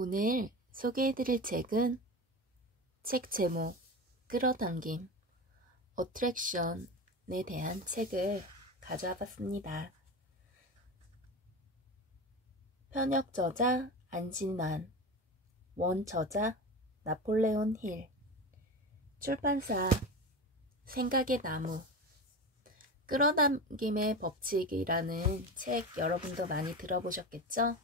오늘 소개해드릴 책은 책 제목 끌어당김 어트랙션에 대한 책을 가져와 봤습니다. 편역 저자 안진환, 원 저자 나폴레온 힐, 출판사 생각의 나무. 끌어당김의 법칙이라는 책 여러분도 많이 들어보셨겠죠?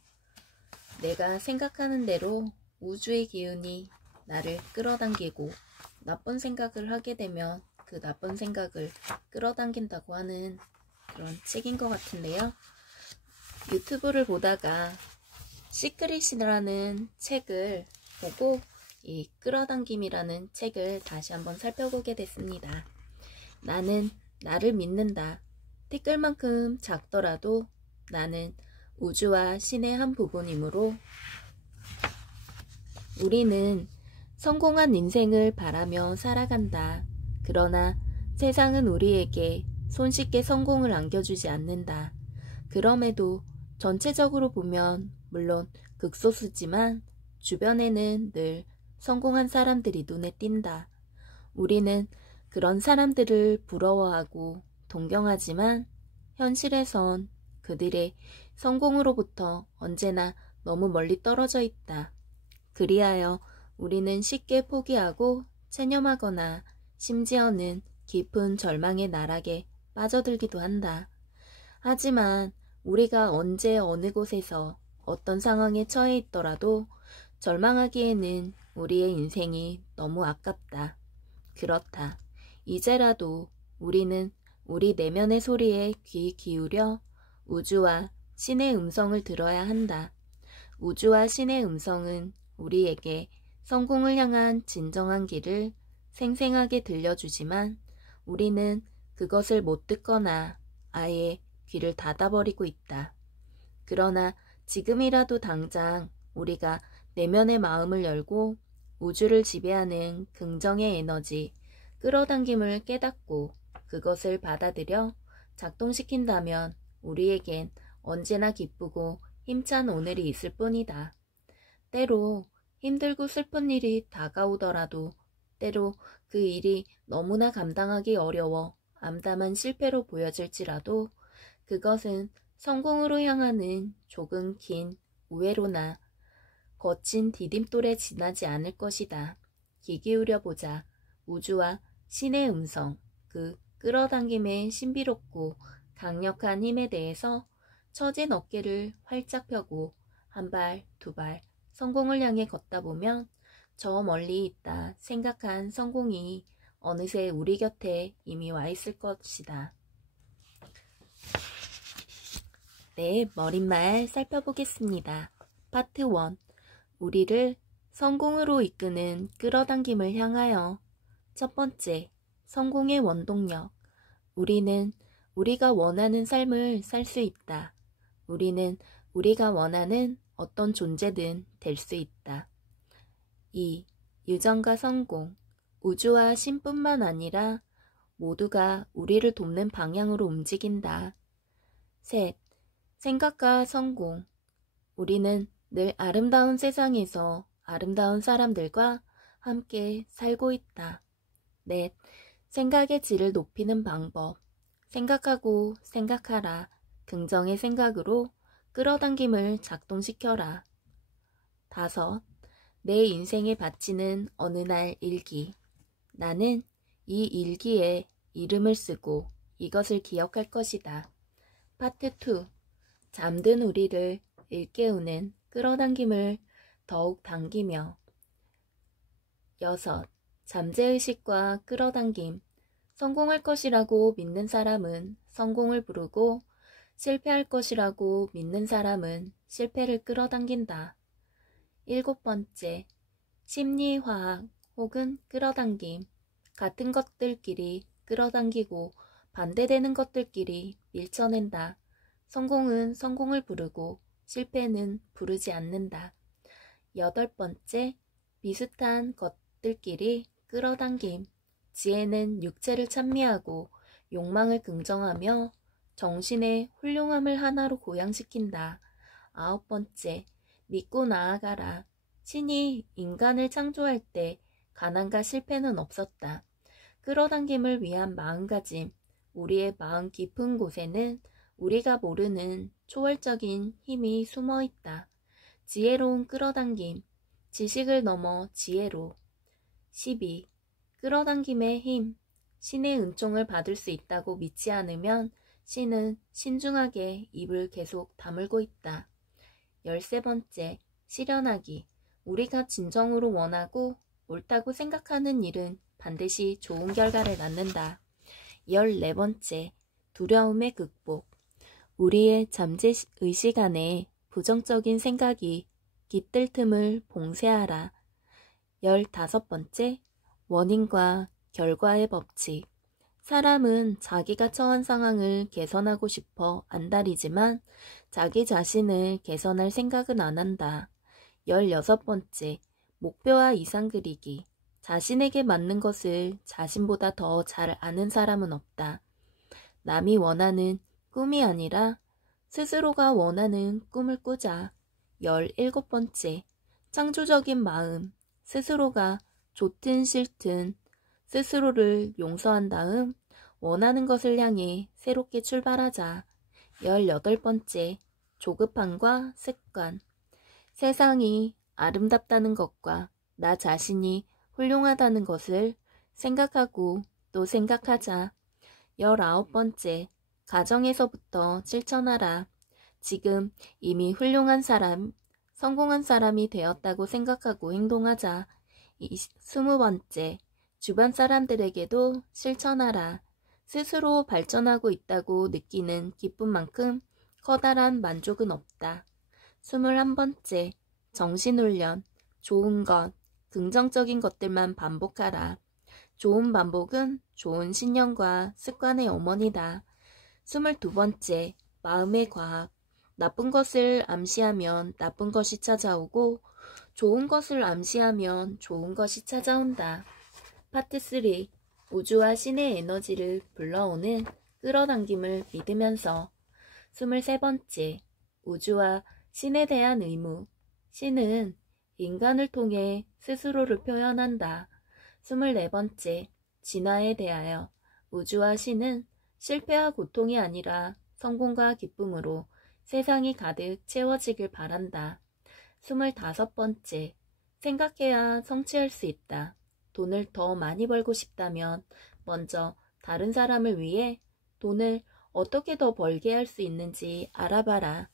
내가 생각하는 대로 우주의 기운이 나를 끌어당기고 나쁜 생각을 하게 되면 그 나쁜 생각을 끌어당긴다고 하는 그런 책인 것 같은데요. 유튜브를 보다가 시크릿이라는 책을 보고 이 끌어당김이라는 책을 다시 한번 살펴보게 됐습니다. 나는 나를 믿는다. 티끌만큼 작더라도 나는 우주와 신의 한 부분이므로 우리는 성공한 인생을 바라며 살아간다. 그러나 세상은 우리에게 손쉽게 성공을 안겨주지 않는다. 그럼에도 전체적으로 보면 물론 극소수지만 주변에는 늘 성공한 사람들이 눈에 띈다. 우리는 그런 사람들을 부러워하고 동경하지만 현실에선 그들의 성공으로부터 언제나 너무 멀리 떨어져 있다. 그리하여 우리는 쉽게 포기하고 체념하거나 심지어는 깊은 절망의 나락에 빠져들기도 한다. 하지만 우리가 언제 어느 곳에서 어떤 상황에 처해 있더라도 절망하기에는 우리의 인생이 너무 아깝다. 그렇다. 이제라도 우리는 우리 내면의 소리에 귀 기울여 우주와 신의 음성을 들어야 한다. 우주와 신의 음성은 우리에게 성공을 향한 진정한 길을 생생하게 들려주지만 우리는 그것을 못 듣거나 아예 귀를 닫아버리고 있다. 그러나 지금이라도 당장 우리가 내면의 마음을 열고 우주를 지배하는 긍정의 에너지, 끌어당김을 깨닫고 그것을 받아들여 작동시킨다면 우리에겐 언제나 기쁘고 힘찬 오늘이 있을 뿐이다. 때로 힘들고 슬픈 일이 다가오더라도 때로 그 일이 너무나 감당하기 어려워 암담한 실패로 보여질지라도 그것은 성공으로 향하는 조금 긴 우회로나 거친 디딤돌에 지나지 않을 것이다. 귀 기울여 보자. 우주와 신의 음성, 그 끌어당김의 신비롭고 강력한 힘에 대해서 처진 어깨를 활짝 펴고 한 발, 두 발 성공을 향해 걷다 보면 저 멀리 있다 생각한 성공이 어느새 우리 곁에 이미 와 있을 것이다. 네, 머릿말 살펴보겠습니다. 파트 1. 우리를 성공으로 이끄는 끌어당김을 향하여. 첫 번째, 성공의 원동력. 우리는 우리가 원하는 삶을 살 수 있다. 우리는 우리가 원하는 어떤 존재든 될 수 있다. 2. 유전과 성공. 우주와 신뿐만 아니라 모두가 우리를 돕는 방향으로 움직인다. 3. 생각과 성공. 우리는 늘 아름다운 세상에서 아름다운 사람들과 함께 살고 있다. 4. 생각의 질을 높이는 방법. 생각하고 생각하라. 긍정의 생각으로 끌어당김을 작동시켜라. 5. 내 인생에 바치는 어느 날 일기. 나는 이 일기에 이름을 쓰고 이것을 기억할 것이다. 파트 2. 잠든 우리를 일깨우는 끌어당김을 더욱 당기며. 6. 잠재의식과 끌어당김. 성공할 것이라고 믿는 사람은 성공을 부르고 실패할 것이라고 믿는 사람은 실패를 끌어당긴다. 7번째, 심리화학 혹은 끌어당김. 같은 것들끼리 끌어당기고 반대되는 것들끼리 밀쳐낸다. 성공은 성공을 부르고 실패는 부르지 않는다. 8번째, 비슷한 것들끼리 끌어당김. 지혜는 육체를 찬미하고 욕망을 긍정하며 정신의 훌륭함을 하나로 고양시킨다. 9번째, 믿고 나아가라. 신이 인간을 창조할 때 가난과 실패는 없었다. 끌어당김을 위한 마음가짐, 우리의 마음 깊은 곳에는 우리가 모르는 초월적인 힘이 숨어 있다. 지혜로운 끌어당김, 지식을 넘어 지혜로. 12. 끌어당김의 힘, 신의 은총을 받을 수 있다고 믿지 않으면 신은 신중하게 입을 계속 다물고 있다. 13번째, 실현하기. 우리가 진정으로 원하고 옳다고 생각하는 일은 반드시 좋은 결과를 낳는다. 14번째, 두려움의 극복. 우리의 잠재의식 안에 부정적인 생각이 깃들 틈을 봉쇄하라. 15번째, 원인과 결과의 법칙. 사람은 자기가 처한 상황을 개선하고 싶어 안달이지만 자기 자신을 개선할 생각은 안 한다. 16번째, 목표와 이상 그리기. 자신에게 맞는 것을 자신보다 더 잘 아는 사람은 없다. 남이 원하는 꿈이 아니라 스스로가 원하는 꿈을 꾸자. 17번째, 창조적인 마음. 스스로가 좋든 싫든 스스로를 용서한 다음 원하는 것을 향해 새롭게 출발하자. 18번째, 조급함과 습관. 세상이 아름답다는 것과 나 자신이 훌륭하다는 것을 생각하고 또 생각하자. 19번째, 가정에서부터 실천하라. 지금 이미 훌륭한 사람, 성공한 사람이 되었다고 생각하고 행동하자. 20번째, 주변 사람들에게도 실천하라. 스스로 발전하고 있다고 느끼는 기쁨만큼 커다란 만족은 없다. 21번째, 정신훈련. 좋은 것, 긍정적인 것들만 반복하라. 좋은 반복은 좋은 신념과 습관의 어머니다. 22번째, 마음의 과학. 나쁜 것을 암시하면 나쁜 것이 찾아오고 좋은 것을 암시하면 좋은 것이 찾아온다. 파트 3. 우주와 신의 에너지를 불러오는 끌어당김을 믿으면서. 23번째, 우주와 신에 대한 의무. 신은 인간을 통해 스스로를 표현한다. 24번째, 진화에 대하여. 우주와 신은 실패와 고통이 아니라 성공과 기쁨으로 세상이 가득 채워지길 바란다. 25번째, 생각해야 성취할 수 있다. 돈을 더 많이 벌고 싶다면 먼저 다른 사람을 위해 돈을 어떻게 더 벌게 할 수 있는지 알아봐라.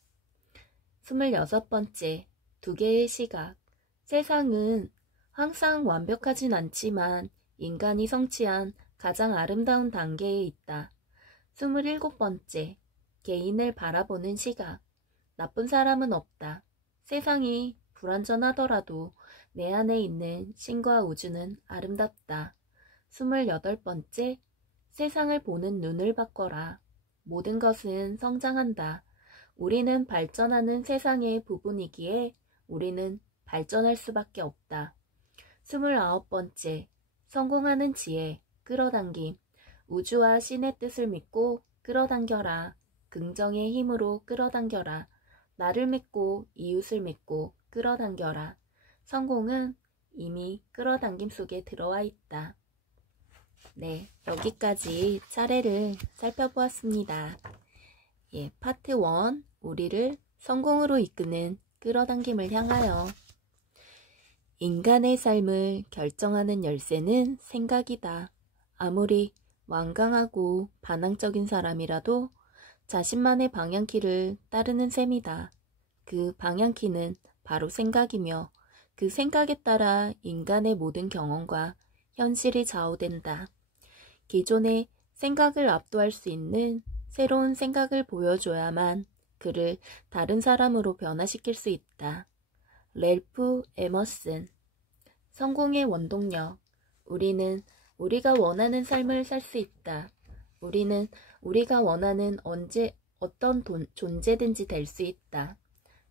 26번째, 두 개의 시각. 세상은 항상 완벽하진 않지만 인간이 성취한 가장 아름다운 단계에 있다. 27번째, 개인을 바라보는 시각. 나쁜 사람은 없다. 세상이 불완전하더라도 내 안에 있는 신과 우주는 아름답다. 28번째, 세상을 보는 눈을 바꿔라. 모든 것은 성장한다. 우리는 발전하는 세상의 부분이기에 우리는 발전할 수밖에 없다. 29번째, 성공하는 지혜, 끌어당김. 우주와 신의 뜻을 믿고 끌어당겨라. 긍정의 힘으로 끌어당겨라. 나를 믿고 이웃을 믿고 끌어당겨라. 성공은 이미 끌어당김 속에 들어와 있다. 네, 여기까지 차례를 살펴보았습니다. 파트 1, 우리를 성공으로 이끄는 끌어당김을 향하여. 인간의 삶을 결정하는 열쇠는 생각이다. 아무리 완강하고 반항적인 사람이라도 자신만의 방향키를 따르는 셈이다. 그 방향키는 바로 생각이며 그 생각에 따라 인간의 모든 경험과 현실이 좌우된다. 기존의 생각을 압도할 수 있는 새로운 생각을 보여줘야만 그를 다른 사람으로 변화시킬 수 있다. 랠프 에머슨. 성공의 원동력. 우리는 우리가 원하는 삶을 살 수 있다. 우리는 우리가 원하는 어떤 존재든지 될 수 있다.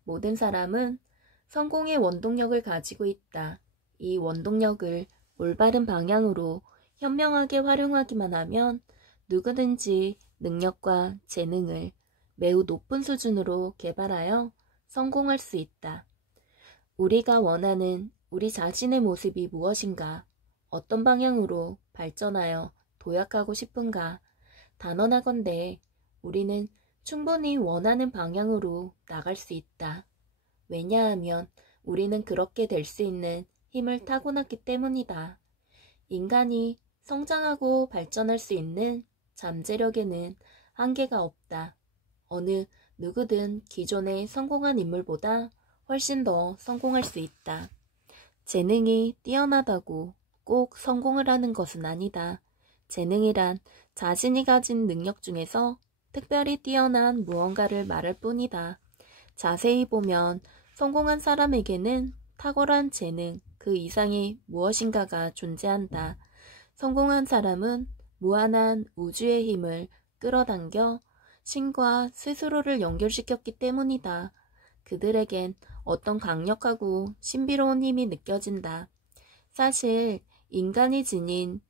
모든 사람은 성공의 원동력을 가지고 있다. 이 원동력을 올바른 방향으로 현명하게 활용하기만 하면 누구든지 능력과 재능을 매우 높은 수준으로 개발하여 성공할 수 있다. 우리가 원하는 우리 자신의 모습이 무엇인가? 어떤 방향으로 발전하여 도약하고 싶은가? 단언하건대 우리는 충분히 원하는 방향으로 나갈 수 있다. 왜냐하면 우리는 그렇게 될 수 있는 힘을 타고났기 때문이다. 인간이 성장하고 발전할 수 있는 잠재력에는 한계가 없다. 어느 누구든 기존에 성공한 인물보다 훨씬 더 성공할 수 있다. 재능이 뛰어나다고 꼭 성공을 하는 것은 아니다. 재능이란 자신이 가진 능력 중에서 특별히 뛰어난 무언가를 말할 뿐이다. 자세히 보면 성공한 사람에게는 탁월한 재능, 그 이상의 무엇인가가 존재한다. 성공한 사람은 무한한 우주의 힘을 끌어당겨 신과 스스로를 연결시켰기 때문이다. 그들에겐 어떤 강력하고 신비로운 힘이 느껴진다. 사실 인간이 지닌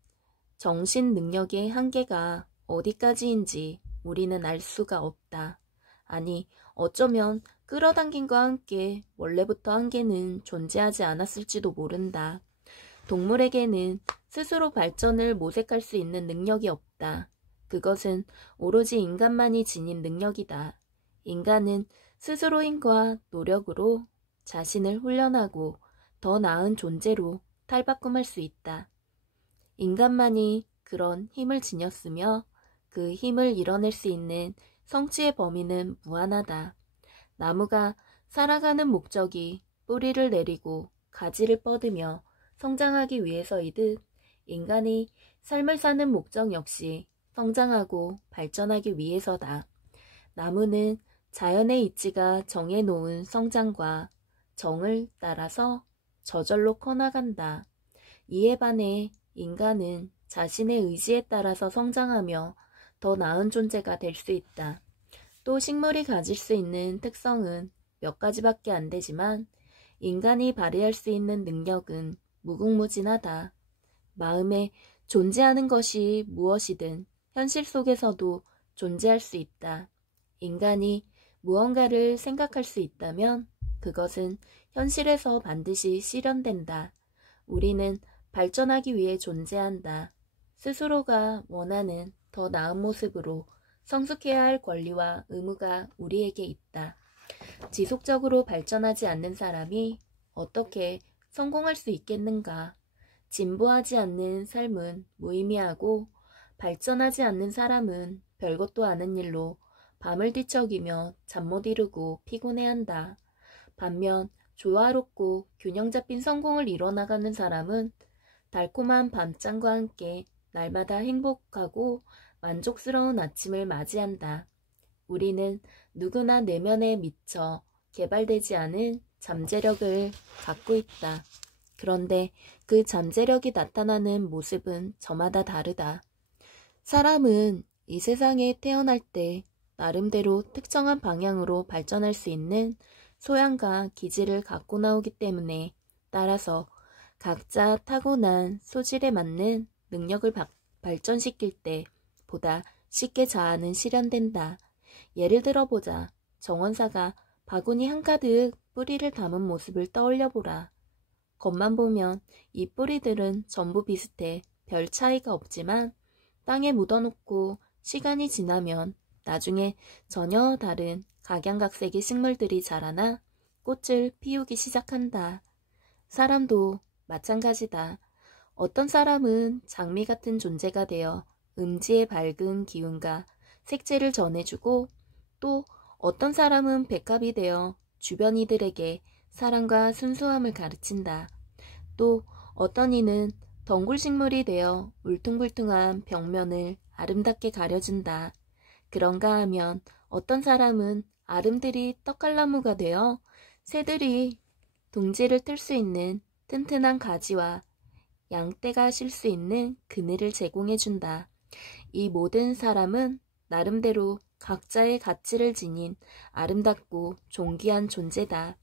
정신 능력의 한계가 어디까지인지 우리는 알 수가 없다. 아니, 어쩌면 끌어당김과 함께 원래부터 한계는 존재하지 않았을지도 모른다. 동물에게는 스스로 발전을 모색할 수 있는 능력이 없다. 그것은 오로지 인간만이 지닌 능력이다. 인간은 스스로 힘과 노력으로 자신을 훈련하고 더 나은 존재로 탈바꿈할 수 있다. 인간만이 그런 힘을 지녔으며 그 힘을 이뤄낼 수 있는 성취의 범위는 무한하다. 나무가 살아가는 목적이 뿌리를 내리고 가지를 뻗으며 성장하기 위해서이듯 인간이 삶을 사는 목적 역시 성장하고 발전하기 위해서다. 나무는 자연의 이치가 정해놓은 성장과 정을 따라서 저절로 커나간다. 이에 반해 인간은 자신의 의지에 따라서 성장하며 더 나은 존재가 될 수 있다. 또 식물이 가질 수 있는 특성은 몇 가지밖에 안 되지만 인간이 발휘할 수 있는 능력은 무궁무진하다. 마음에 존재하는 것이 무엇이든 현실 속에서도 존재할 수 있다. 인간이 무언가를 생각할 수 있다면 그것은 현실에서 반드시 실현된다. 우리는 발전하기 위해 존재한다. 스스로가 원하는 더 나은 모습으로 성숙해야 할 권리와 의무가 우리에게 있다. 지속적으로 발전하지 않는 사람이 어떻게 성공할 수 있겠는가? 진보하지 않는 삶은 무의미하고 발전하지 않는 사람은 별것도 아닌 일로 밤을 뒤척이며 잠 못 이루고 피곤해한다. 반면 조화롭고 균형 잡힌 성공을 이뤄나가는 사람은 달콤한 밤잠과 함께 날마다 행복하고 만족스러운 아침을 맞이한다. 우리는 누구나 내면에 미쳐 개발되지 않은 잠재력을 갖고 있다. 그런데 그 잠재력이 나타나는 모습은 저마다 다르다. 사람은 이 세상에 태어날 때 나름대로 특정한 방향으로 발전할 수 있는 소양과 기질을 갖고 나오기 때문에 따라서 각자 타고난 소질에 맞는 능력을 발전시킬 때 보다 쉽게 자아는 실현된다. 예를 들어보자. 정원사가 바구니 한가득 뿌리를 담은 모습을 떠올려보라. 겉만 보면 이 뿌리들은 전부 비슷해 별 차이가 없지만 땅에 묻어놓고 시간이 지나면 나중에 전혀 다른 각양각색의 식물들이 자라나 꽃을 피우기 시작한다. 사람도 마찬가지다. 어떤 사람은 장미 같은 존재가 되어 음지의 밝은 기운과 색채를 전해주고 또 어떤 사람은 백합이 되어 주변 이들에게 사랑과 순수함을 가르친다. 또 어떤 이는 덩굴식물이 되어 울퉁불퉁한 벽면을 아름답게 가려준다. 그런가 하면 어떤 사람은 아름드리 떡갈나무가 되어 새들이 둥지를 틀 수 있는 튼튼한 가지와 양떼가 쉴 수 있는 그늘을 제공해준다. 이 모든 사람은 나름대로 각자의 가치를 지닌 아름답고 존귀한 존재다.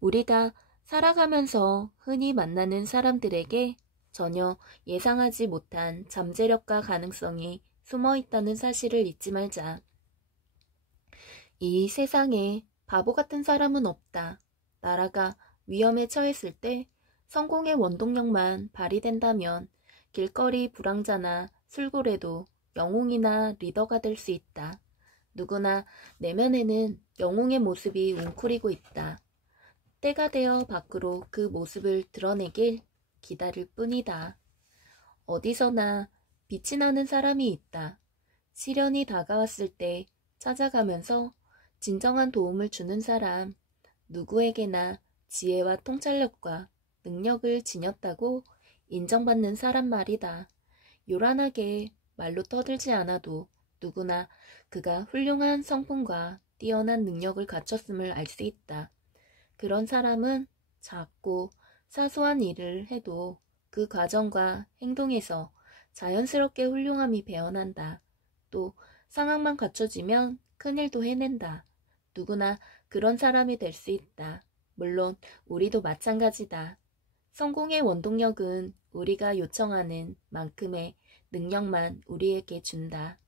우리가 살아가면서 흔히 만나는 사람들에게 전혀 예상하지 못한 잠재력과 가능성이 숨어 있다는 사실을 잊지 말자. 이 세상에 바보 같은 사람은 없다. 나라가 위험에 처했을 때 성공의 원동력만 발휘된다면 길거리 불황자나 술고래도 영웅이나 리더가 될 수 있다. 누구나 내면에는 영웅의 모습이 웅크리고 있다. 때가 되어 밖으로 그 모습을 드러내길 기다릴 뿐이다. 어디서나 빛이 나는 사람이 있다. 시련이 다가왔을 때 찾아가면서 진정한 도움을 주는 사람, 누구에게나 지혜와 통찰력과 능력을 지녔다고 인정받는 사람 말이다. 요란하게 말로 떠들지 않아도 누구나 그가 훌륭한 성품과 뛰어난 능력을 갖췄음을 알 수 있다. 그런 사람은 작고 사소한 일을 해도 그 과정과 행동에서 자연스럽게 훌륭함이 배어난다. 또 상황만 갖춰지면 큰일도 해낸다. 누구나 그런 사람이 될 수 있다. 물론 우리도 마찬가지다. 성공의 원동력은 우리가 요청하는 만큼의 능력만 우리에게 준다.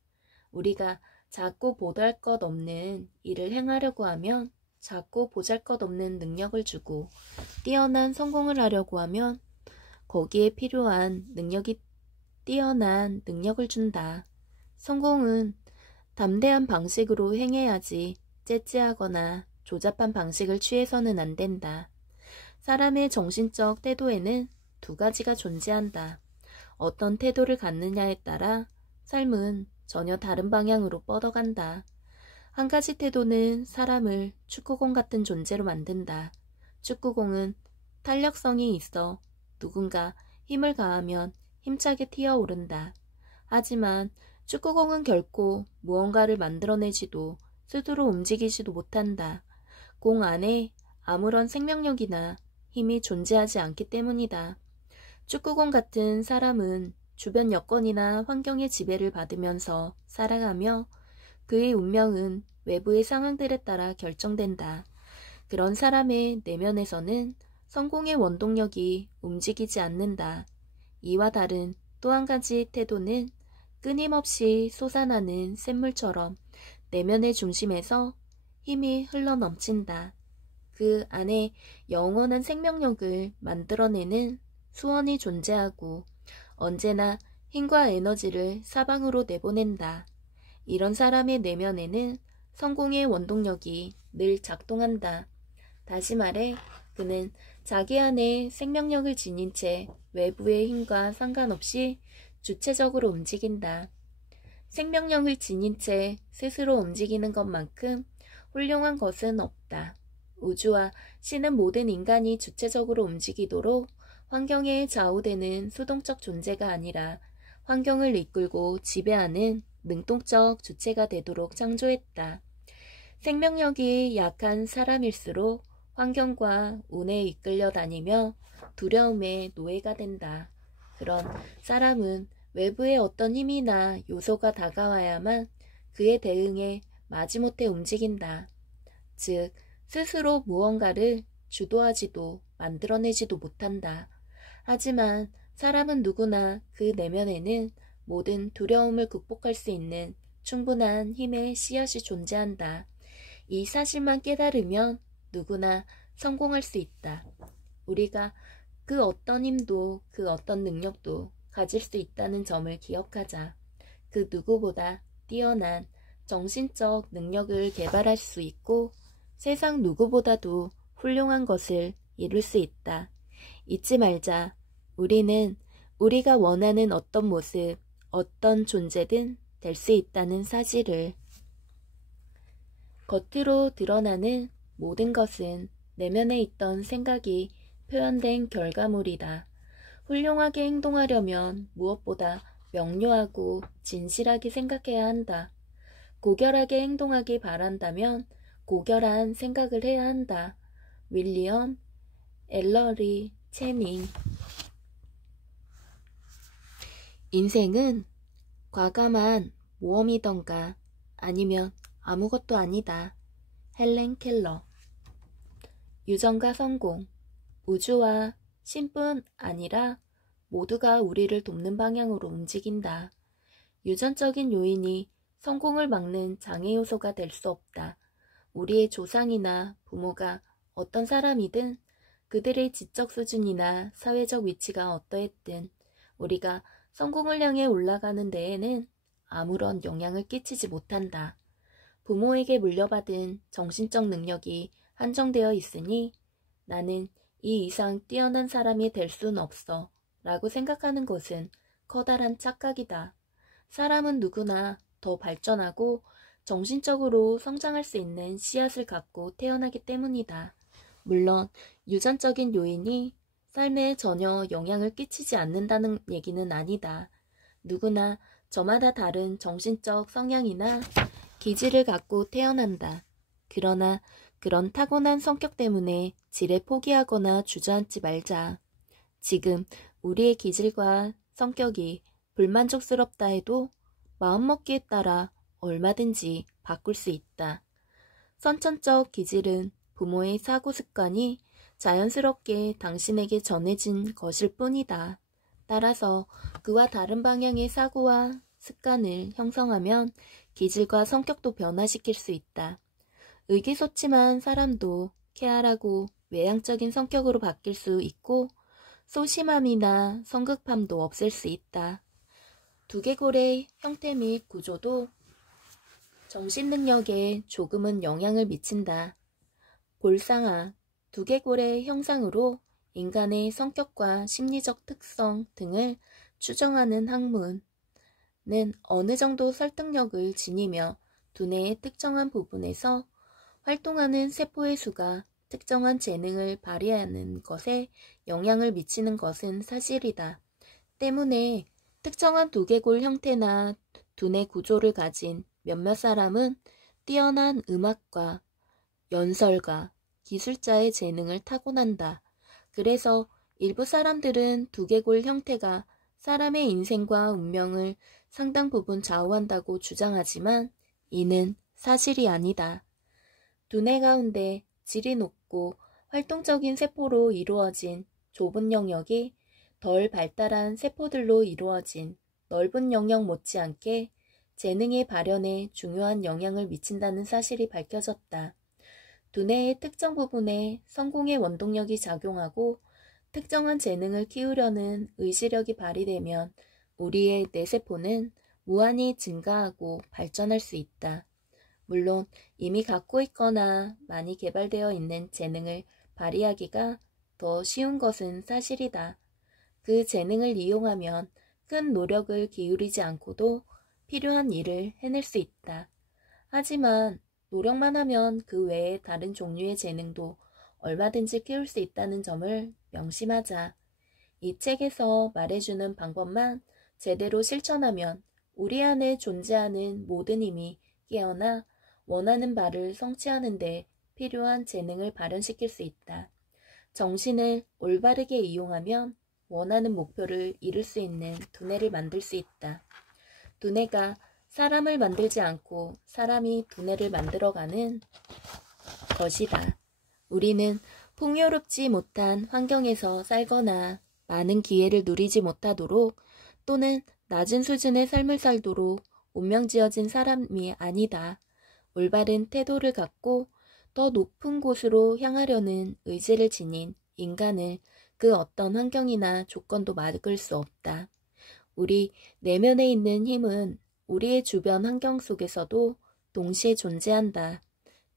우리가 작고 보잘것없는 일을 행하려고 하면 작고 보잘것없는 능력을 주고, 뛰어난 성공을 하려고 하면 거기에 필요한 능력이 뛰어난 능력을 준다. 성공은 담대한 방식으로 행해야지 째째하거나 조잡한 방식을 취해서는 안 된다. 사람의 정신적 태도에는 두 가지가 존재한다. 어떤 태도를 갖느냐에 따라 삶은 전혀 다른 방향으로 뻗어간다. 한 가지 태도는 사람을 축구공 같은 존재로 만든다. 축구공은 탄력성이 있어 누군가 힘을 가하면 힘차게 튀어오른다. 하지만 축구공은 결코 무언가를 만들어내지도 스스로 움직이지도 못한다. 공 안에 아무런 생명력이나 힘이 존재하지 않기 때문이다. 축구공 같은 사람은 주변 여건이나 환경의 지배를 받으면서 살아가며 그의 운명은 외부의 상황들에 따라 결정된다. 그런 사람의 내면에서는 성공의 원동력이 움직이지 않는다. 이와 다른 또 한 가지 태도는 끊임없이 솟아나는 샘물처럼 내면의 중심에서 힘이 흘러넘친다. 그 안에 영원한 생명력을 만들어내는 수원이 존재하고 언제나 힘과 에너지를 사방으로 내보낸다. 이런 사람의 내면에는 성공의 원동력이 늘 작동한다. 다시 말해 그는 자기 안에 생명력을 지닌 채 외부의 힘과 상관없이 주체적으로 움직인다. 생명력을 지닌 채 스스로 움직이는 것만큼 훌륭한 것은 없다. 우주와 신은 모든 인간이 주체적으로 움직이도록 환경에 좌우되는 수동적 존재가 아니라 환경을 이끌고 지배하는 능동적 주체가 되도록 창조했다. 생명력이 약한 사람일수록 환경과 운에 이끌려 다니며 두려움의 노예가 된다. 그런 사람은 외부의 어떤 힘이나 요소가 다가와야만 그에 대응해 마지못해 움직인다. 즉, 스스로 무언가를 주도하지도 만들어내지도 못한다. 하지만 사람은 누구나 그 내면에는 모든 두려움을 극복할 수 있는 충분한 힘의 씨앗이 존재한다. 이 사실만 깨달으면 누구나 성공할 수 있다. 우리가 그 어떤 힘도 그 어떤 능력도 가질 수 있다는 점을 기억하자. 그 누구보다 뛰어난 정신적 능력을 개발할 수 있고 세상 누구보다도 훌륭한 것을 이룰 수 있다. 잊지 말자. 우리는 우리가 원하는 어떤 모습, 어떤 존재든 될 수 있다는 사실을. 겉으로 드러나는 모든 것은 내면에 있던 생각이 표현된 결과물이다. 훌륭하게 행동하려면 무엇보다 명료하고 진실하게 생각해야 한다. 고결하게 행동하기 바란다면 고결한 생각을 해야 한다. 윌리엄 엘러리 체닝. 인생은 과감한 모험이던가 아니면 아무것도 아니다. 헬렌 켈러. 유전과 성공. 우주와 신뿐 아니라 모두가 우리를 돕는 방향으로 움직인다. 유전적인 요인이 성공을 막는 장애 요소가 될 수 없다. 우리의 조상이나 부모가 어떤 사람이든 그들의 지적 수준이나 사회적 위치가 어떠했든 우리가 성공을 향해 올라가는 데에는 아무런 영향을 끼치지 못한다. 부모에게 물려받은 정신적 능력이 한정되어 있으니 나는 이 이상 뛰어난 사람이 될 순 없어 라고 생각하는 것은 커다란 착각이다. 사람은 누구나 더 발전하고 정신적으로 성장할 수 있는 씨앗을 갖고 태어나기 때문이다. 물론 유전적인 요인이 삶에 전혀 영향을 끼치지 않는다는 얘기는 아니다. 누구나 저마다 다른 정신적 성향이나 기질을 갖고 태어난다. 그러나 그런 타고난 성격 때문에 지레 포기하거나 주저앉지 말자. 지금 우리의 기질과 성격이 불만족스럽다 해도 마음먹기에 따라 얼마든지 바꿀 수 있다. 선천적 기질은 부모의 사고 습관이 자연스럽게 당신에게 전해진 것일 뿐이다. 따라서 그와 다른 방향의 사고와 습관을 형성하면 기질과 성격도 변화시킬 수 있다. 의기소침한 사람도 쾌활하고 외향적인 성격으로 바뀔 수 있고 소심함이나 성급함도 없앨 수 있다. 두개골의 형태 및 구조도 정신능력에 조금은 영향을 미친다. 골상아, 두개골의 형상으로 인간의 성격과 심리적 특성 등을 추정하는 학문은 어느 정도 설득력을 지니며 두뇌의 특정한 부분에서 활동하는 세포의 수가 특정한 재능을 발휘하는 것에 영향을 미치는 것은 사실이다. 때문에 특정한 두개골 형태나 두뇌 구조를 가진 몇몇 사람은 뛰어난 음악가, 연설가, 기술자의 재능을 타고난다. 그래서 일부 사람들은 두개골 형태가 사람의 인생과 운명을 상당 부분 좌우한다고 주장하지만 이는 사실이 아니다. 두뇌 가운데 질이 높고 활동적인 세포로 이루어진 좁은 영역이 덜 발달한 세포들로 이루어진 넓은 영역 못지않게 재능의 발현에 중요한 영향을 미친다는 사실이 밝혀졌다. 두뇌의 특정 부분에 성공의 원동력이 작용하고 특정한 재능을 키우려는 의지력이 발휘되면 우리의 뇌세포는 무한히 증가하고 발전할 수 있다. 물론 이미 갖고 있거나 많이 개발되어 있는 재능을 발휘하기가 더 쉬운 것은 사실이다. 그 재능을 이용하면 큰 노력을 기울이지 않고도 필요한 일을 해낼 수 있다. 하지만 노력만 하면 그 외에 다른 종류의 재능도 얼마든지 키울 수 있다는 점을 명심하자. 이 책에서 말해주는 방법만 제대로 실천하면 우리 안에 존재하는 모든 힘이 깨어나 원하는 바를 성취하는 데 필요한 재능을 발현시킬 수 있다. 정신을 올바르게 이용하면 원하는 목표를 이룰 수 있는 두뇌를 만들 수 있다. 두뇌가 사람을 만들지 않고 사람이 두뇌를 만들어가는 것이다. 우리는 풍요롭지 못한 환경에서 살거나 많은 기회를 누리지 못하도록 또는 낮은 수준의 삶을 살도록 운명지어진 사람이 아니다. 올바른 태도를 갖고 더 높은 곳으로 향하려는 의지를 지닌 인간을 그 어떤 환경이나 조건도 막을 수 없다. 우리 내면에 있는 힘은 우리의 주변 환경 속에서도 동시에 존재한다.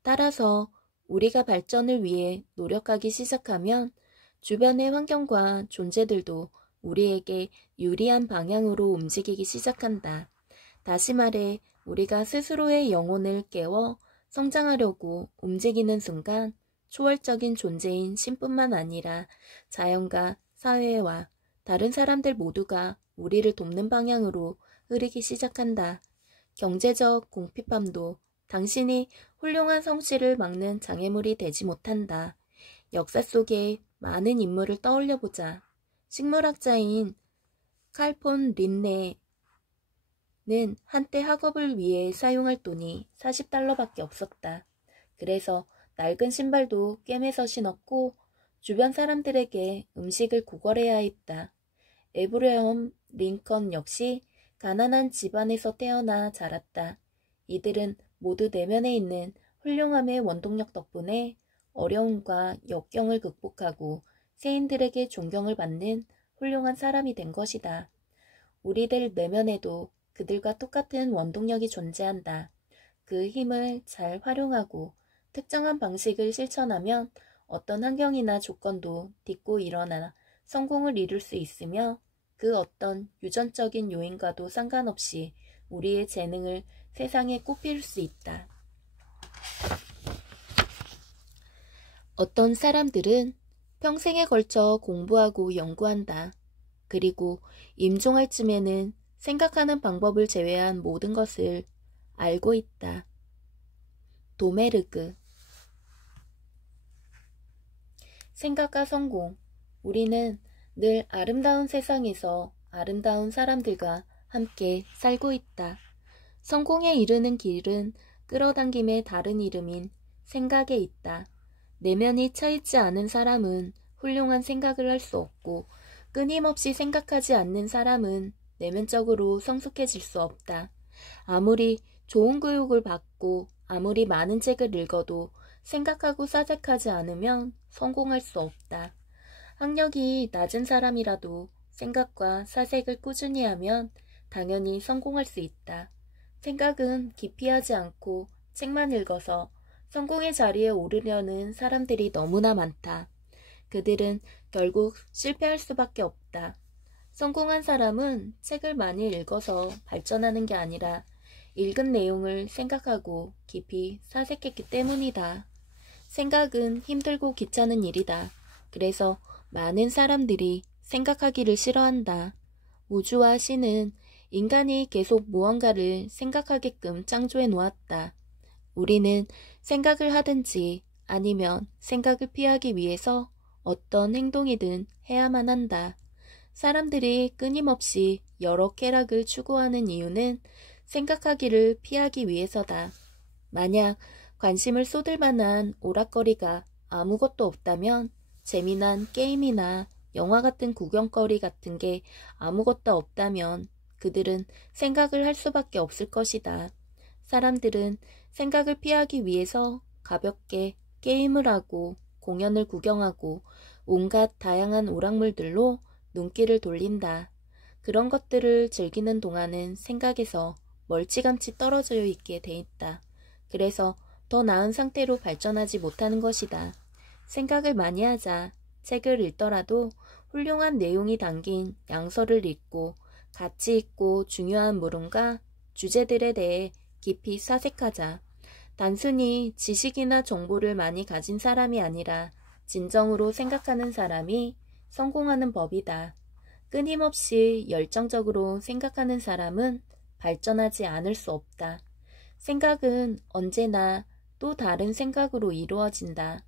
따라서 우리가 발전을 위해 노력하기 시작하면 주변의 환경과 존재들도 우리에게 유리한 방향으로 움직이기 시작한다. 다시 말해 우리가 스스로의 영혼을 깨워 성장하려고 움직이는 순간 초월적인 존재인 신뿐만 아니라 자연과 사회와 다른 사람들 모두가 우리를 돕는 방향으로 흐르기 시작한다. 경제적 공핍함도 당신이 훌륭한 성취를 막는 장애물이 되지 못한다. 역사 속에 많은 인물을 떠올려보자. 식물학자인 칼폰 린네는 한때 학업을 위해 사용할 돈이 $40밖에 없었다. 그래서 낡은 신발도 꿰매서 신었고 주변 사람들에게 음식을 구걸해야 했다. 에브레엄 링컨 역시 가난한 집안에서 태어나 자랐다. 이들은 모두 내면에 있는 훌륭함의 원동력 덕분에 어려움과 역경을 극복하고 세인들에게 존경을 받는 훌륭한 사람이 된 것이다. 우리들 내면에도 그들과 똑같은 원동력이 존재한다. 그 힘을 잘 활용하고 특정한 방식을 실천하면 어떤 환경이나 조건도 딛고 일어나 성공을 이룰 수 있으며 그 어떤 유전적인 요인과도 상관없이 우리의 재능을 세상에 꽃피울 수 있다. 어떤 사람들은 평생에 걸쳐 공부하고 연구한다. 그리고 임종할 쯤에는 생각하는 방법을 제외한 모든 것을 알고 있다. 도메르그. 생각과 성공. 우리는 늘 아름다운 세상에서 아름다운 사람들과 함께 살고 있다. 성공에 이르는 길은 끌어당김의 다른 이름인 생각에 있다. 내면이 차있지 않은 사람은 훌륭한 생각을 할 수 없고 끊임없이 생각하지 않는 사람은 내면적으로 성숙해질 수 없다. 아무리 좋은 교육을 받고 아무리 많은 책을 읽어도 생각하고 사색하지 않으면 성공할 수 없다. 학력이 낮은 사람이라도 생각과 사색을 꾸준히 하면 당연히 성공할 수 있다. 생각은 깊이 하지 않고 책만 읽어서 성공의 자리에 오르려는 사람들이 너무나 많다. 그들은 결국 실패할 수밖에 없다. 성공한 사람은 책을 많이 읽어서 발전하는 게 아니라 읽은 내용을 생각하고 깊이 사색했기 때문이다. 생각은 힘들고 귀찮은 일이다. 그래서 많은 사람들이 생각하기를 싫어한다. 우주와 신은 인간이 계속 무언가를 생각하게끔 창조해 놓았다. 우리는 생각을 하든지 아니면 생각을 피하기 위해서 어떤 행동이든 해야만 한다. 사람들이 끊임없이 여러 쾌락을 추구하는 이유는 생각하기를 피하기 위해서다. 만약 관심을 쏟을 만한 오락거리가 아무것도 없다면 재미난 게임이나 영화 같은 구경거리 같은 게 아무것도 없다면 그들은 생각을 할 수밖에 없을 것이다. 사람들은 생각을 피하기 위해서 가볍게 게임을 하고 공연을 구경하고 온갖 다양한 오락물들로 눈길을 돌린다. 그런 것들을 즐기는 동안은 생각에서 멀찌감치 떨어져 있게 돼 있다. 그래서 더 나은 상태로 발전하지 못하는 것이다. 생각을 많이 하자. 책을 읽더라도 훌륭한 내용이 담긴 양서를 읽고 가치 있고 중요한 물음과 주제들에 대해 깊이 사색하자. 단순히 지식이나 정보를 많이 가진 사람이 아니라 진정으로 생각하는 사람이 성공하는 법이다. 끊임없이 열정적으로 생각하는 사람은 발전하지 않을 수 없다. 생각은 언제나 또 다른 생각으로 이루어진다.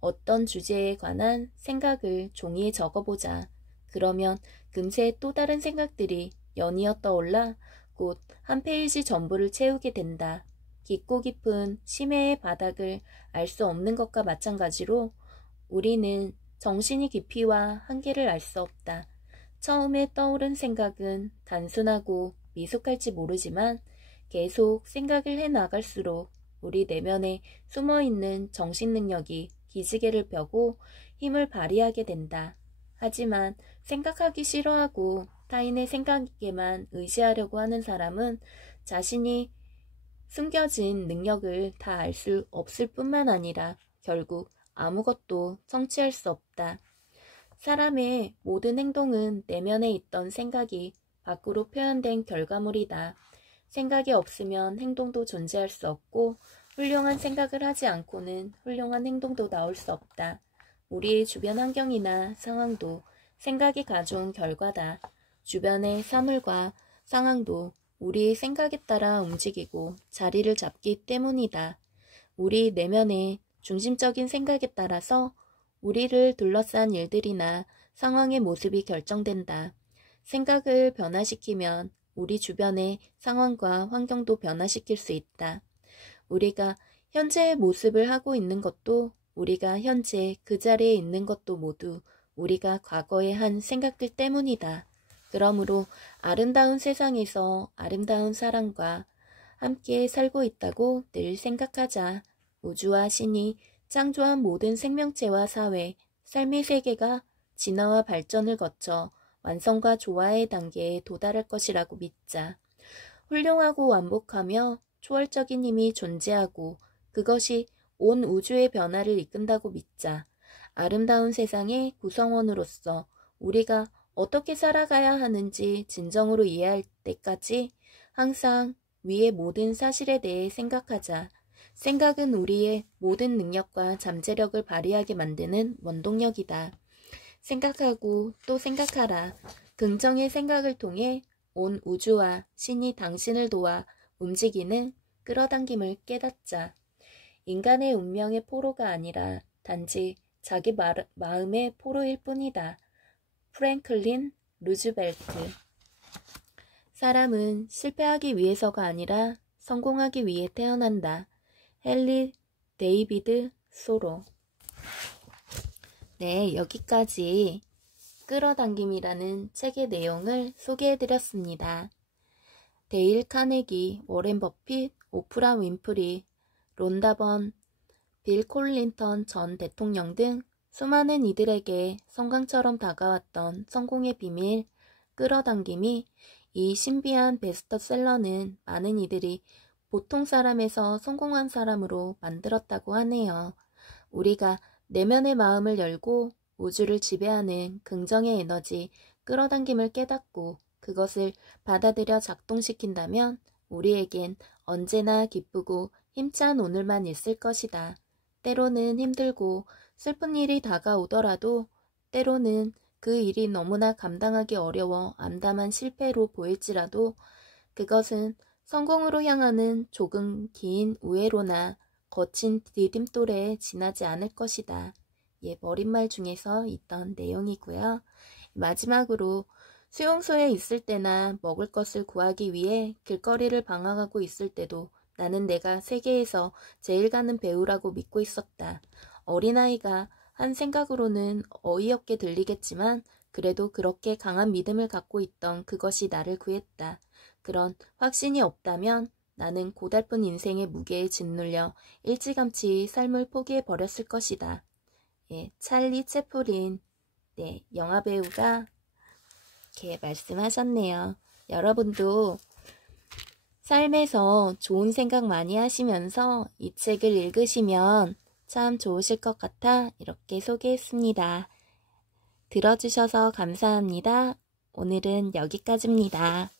어떤 주제에 관한 생각을 종이에 적어보자. 그러면 금세 또 다른 생각들이 연이어 떠올라 곧 한 페이지 전부를 채우게 된다. 깊고 깊은 심해의 바닥을 알 수 없는 것과 마찬가지로 우리는 정신의 깊이와 한계를 알 수 없다. 처음에 떠오른 생각은 단순하고 미숙할지 모르지만 계속 생각을 해나갈수록 우리 내면에 숨어있는 정신 능력이 기지개를 펴고 힘을 발휘하게 된다. 하지만 생각하기 싫어하고 타인의 생각에만 의지하려고 하는 사람은 자신이 숨겨진 능력을 다 알 수 없을 뿐만 아니라 결국 아무것도 성취할 수 없다. 사람의 모든 행동은 내면에 있던 생각이 밖으로 표현된 결과물이다. 생각이 없으면 행동도 존재할 수 없고 훌륭한 생각을 하지 않고는 훌륭한 행동도 나올 수 없다. 우리의 주변 환경이나 상황도 생각이 가져온 결과다. 주변의 사물과 상황도 우리의 생각에 따라 움직이고 자리를 잡기 때문이다. 우리 내면의 중심적인 생각에 따라서 우리를 둘러싼 일들이나 상황의 모습이 결정된다. 생각을 변화시키면 우리 주변의 상황과 환경도 변화시킬 수 있다. 우리가 현재의 모습을 하고 있는 것도 우리가 현재 그 자리에 있는 것도 모두 우리가 과거에 한 생각들 때문이다. 그러므로 아름다운 세상에서 아름다운 사람과 함께 살고 있다고 늘 생각하자. 우주와 신이 창조한 모든 생명체와 사회, 삶의 세계가 진화와 발전을 거쳐 완성과 조화의 단계에 도달할 것이라고 믿자. 훌륭하고 완복하며 초월적인 힘이 존재하고 그것이 온 우주의 변화를 이끈다고 믿자. 아름다운 세상의 구성원으로서 우리가 어떻게 살아가야 하는지 진정으로 이해할 때까지 항상 위의 모든 사실에 대해 생각하자. 생각은 우리의 모든 능력과 잠재력을 발휘하게 만드는 원동력이다. 생각하고 또 생각하라. 긍정의 생각을 통해 온 우주와 신이 당신을 도와 움직이는 끌어당김을 깨닫자. 인간의 운명의 포로가 아니라 단지 자기 마음의 포로일 뿐이다. 프랭클린 루즈벨트. 사람은 실패하기 위해서가 아니라 성공하기 위해 태어난다. 헨리 데이비드 소로. 네, 여기까지 끌어당김이라는 책의 내용을 소개해드렸습니다. 데일 카네기, 워렌 버핏, 오프라 윈프리, 론다 번, 빌 콜린턴 전 대통령 등 수많은 이들에게 성광처럼 다가왔던 성공의 비밀, 끌어당김이 이 신비한 베스트셀러는 많은 이들이 보통 사람에서 성공한 사람으로 만들었다고 하네요. 우리가 내면의 마음을 열고 우주를 지배하는 긍정의 에너지, 끌어당김을 깨닫고 그것을 받아들여 작동시킨다면 우리에겐 언제나 기쁘고 힘찬 오늘만 있을 것이다. 때로는 힘들고 슬픈 일이 다가오더라도 때로는 그 일이 너무나 감당하기 어려워 암담한 실패로 보일지라도 그것은 성공으로 향하는 조금 긴 우회로나 거친 디딤돌에 지나지 않을 것이다. 머릿말 중에서 있던 내용이고요. 마지막으로 수용소에 있을 때나 먹을 것을 구하기 위해 길거리를 방황하고 있을 때도 나는 내가 세계에서 제일 가는 배우라고 믿고 있었다. 어린아이가 한 생각으로는 어이없게 들리겠지만 그래도 그렇게 강한 믿음을 갖고 있던 그것이 나를 구했다. 그런 확신이 없다면 나는 고달픈 인생의 무게에 짓눌려 일찌감치 삶을 포기해버렸을 것이다. 찰리 채플린, 영화배우가 이렇게 말씀하셨네요. 여러분도 삶에서 좋은 생각 많이 하시면서 이 책을 읽으시면 참 좋으실 것 같아 이렇게 소개했습니다. 들어주셔서 감사합니다. 오늘은 여기까지입니다.